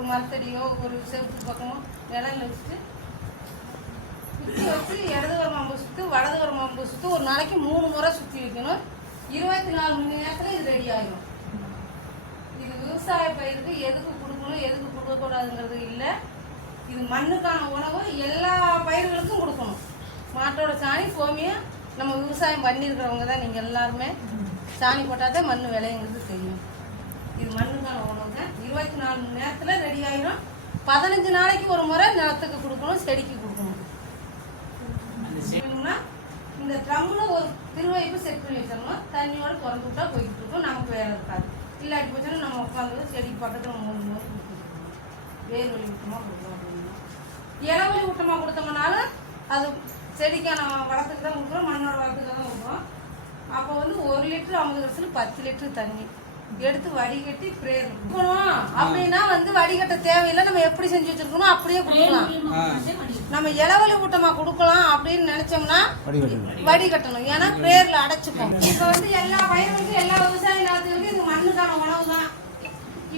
ஒரு மரத்தடியோ ஒரு செவத்து பக்கமோ நிழல் வச்சுட்டு சுற்றி வச்சு இடது ஒரு மாம்பு சுற்று வலது ஒரு மாம்பு சுற்று ஒரு நாளைக்கு மூணு முறை சுற்றி வைக்கணும். இருபத்தி நாலு மணி நேரத்தில் இது ரெடி ஆகிடும் இது விவசாய பயிருக்கு எதுக்கு கொடுக்கணும் எதுக்கு கொடுக்கக்கூடாதுங்கிறது இல்லை. இது மண்ணுக்கான உணவு எல்லா பயிர்களுக்கும் கொடுக்கணும். மாட்டோட சாணி கோமியை நம்ம விவசாயம் பண்ணியிருக்கிறவங்க தான் நீங்கள் எல்லாருமே. சாணி போட்டால் தான் மண் விளையுங்கிறது தெரியும். இது மண்ணுக்கான உணவு இருபத்தி நாலு மணி நேரத்தில் ரெடி ஆயிரும். பதினஞ்சு நாளைக்கு ஒரு முறை நிலத்துக்கு கொடுக்கணும் செடிக்கு கொடுக்கணும். இந்த ட்ரம்மில் ஒரு திருவைப்பு செட் பண்ணி வச்சிடணும். தண்ணியோட திறந்து விட்டா போய்கிட்டு இருக்கும். நமக்கு வேலை இருக்காது. இல்லாட்டி போச்சுன்னா நம்ம உட்காந்து செடி பக்கத்தில் மூணு மூணு கொடுத்துருக்கோம் வேர் வழி ஊட்டமாக கொடுக்கணும் அப்படின்னா. இளவலி ஊட்டமாக கொடுத்தோம்னாலும் அது செடிக்கான வளத்துக்கு தான் கொடுக்குறோம் மண்ணோட வளத்துக்கு தான் கொடுக்குறோம் அப்போ வந்து ஒரு லிட்டர் ஐம்பது வருஷத்துல பத்து லிட்டர் தண்ணி. எடுத்து வடிகட்டி பிரேயர் அப்படின்னா வந்து வடிகட்ட தேவையில்லை. நம்ம எப்படி செஞ்சு வச்சிருக்கணும் அப்படியே கொடுக்கலாம். நம்ம இளவலி ஊட்டமா கொடுக்கலாம் அப்படின்னு நினைச்சோம்னா வடிகட்டணும். ஏன்னா பிரேயர்ல அடைச்சுப்போம். இப்ப வந்து எல்லா பயிர்களுக்கும் எல்லா விவசாய நிலத்துக்கும் இது மண்ணுக்கான உணவு தான்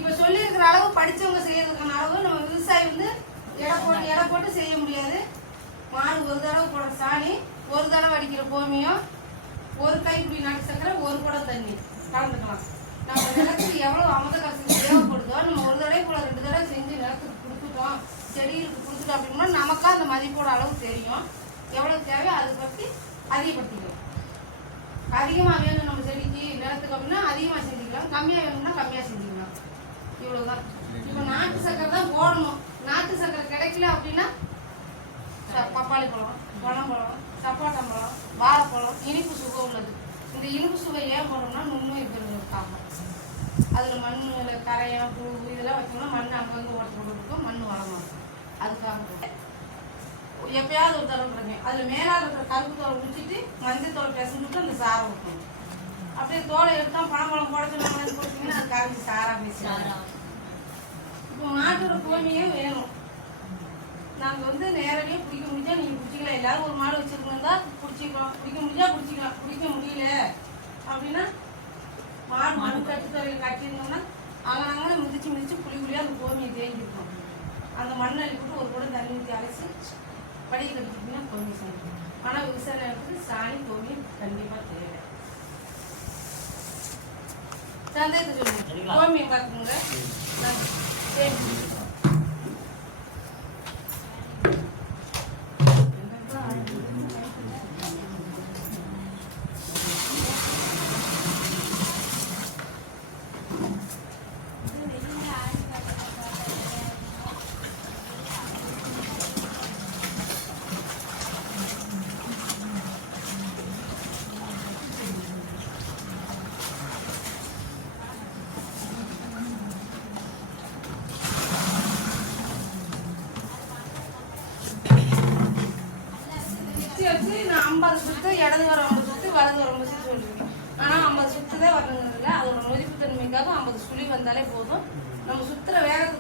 இப்ப சொல்லி இருக்கிற அளவு படிச்சவங்க செய்யறதுக்கான அளவு நம்ம விவசாயி வந்து எடை போட்டு எடை போட்டு செய்ய முடியாது. மாடு ஒரு தடவை போடுற சாணி ஒரு தடவை அடிக்கிற கோமியம் ஒரு கைப்பிடி நாட்டு சக்கரை ஒரு குடம் தண்ணி. கலந்துக்கலாம். நம்ம நிலத்துக்கு எவ்வளோ அமுத கசக்கு தேவைப்படுதோ நம்ம ஒரு தடவை போல ரெண்டு தடவை செஞ்சு நிலத்துக்கு கொடுத்துட்டோம் செடிகளுக்கு கொடுத்துட்டோம் அப்படின்னா நமக்கா அந்த மதிப்போட அளவு தெரியும். எவ்வளோ தேவையோ அதை பற்றி அதிகப்படுத்திக்கலாம். அதிகமாக வேணும் நம்ம செடிக்கு நிலத்துக்கு அப்படின்னா அதிகமாக செஞ்சுக்கலாம். கம்மியாக வேணும்னா கம்மியாக செஞ்சுக்கலாம். இவ்வளவுதான். இப்போ நாட்டு சக்கரை தான் போடணும். நாட்டு சக்கரை கிடைக்கல அப்படின்னா ச- பப்பாளி பழம் பனம்பழம் சப்போட்டா பழம் வாழைப்பழம் இனிப்பு சுகம் உள்ளது. இந்த இனிப்பு சுவை ஏன் போடுறோம்னா நுண்ணுயிர் பெறுவதற்காக. அதில் மண்ணில் கரையம் பூ இதெல்லாம் வச்சோம்னா மண் அங்கங்கே ஓட்டு போட்டுருக்கும் மண் வளமாக அதுக்காக எப்பயாவது ஒரு தடவை போடுறேன் அதில் மேலாக இருக்கிற கருப்பு தோலை முடிச்சுட்டு மஞ்சள் தோலை பிசைஞ்சுட்டு அந்த சாரை ஊற்றணும். அப்படியே தோலை எடுத்தால் பழம்பழம் போட சொன்னாங்க போட்டிங்கன்னா அது கரைஞ்சி சாராக பேசி இப்போ மாட்டுற கோமியே வேணும். நாங்கள் வந்து நேரடியாக பிடிக்க முடிஞ்சா நீங்கள் பிடிச்சிக்கலாம் எல்லாரும் ஒரு மாடு வச்சுருந்தா பிடிச்சிக்கலாம் பிடிக்க முடிஞ்சா பிடிச்சிக்கலாம் பிடிக்க முடியல அப்படின்னா மாடு மண் கட்டுத்தரையில் கட்டியிருந்தோம்னா அங்கே அங்கே மிதிச்சு மிதிச்சு புளி புளியாக அந்த கோமியை தேங்கிருக்கோம் அந்த மண்ணை அள்ளி போட்டு ஒரு கூட தண்ணி ஊற்றி அரைச்சி படியை கட்டிக்கிட்டிங்கன்னா கோமி சாணி ஆனால் விவசாய நேரத்துக்கு சாணி கோமி கண்டிப்பாக தேவை. சந்தேகத்தை சொல்லுங்க. கோமியை பார்த்துங்க நன்றி. சரி சுற்றி வச்சு நான் ஐம்பது சுத்து இடது வர ஐம்பது சுத்து வலது வர ஐம்பது சுத்து சொல்லியிருக்கேன் ஆனால் ஐம்பது சுத்து தான் வரணுங்கிறது அதோட நொதிப்பு தன்மைக்காக ஐம்பது சுழி வந்தாலே போதும். நம்ம சுத்துற வேகத்தை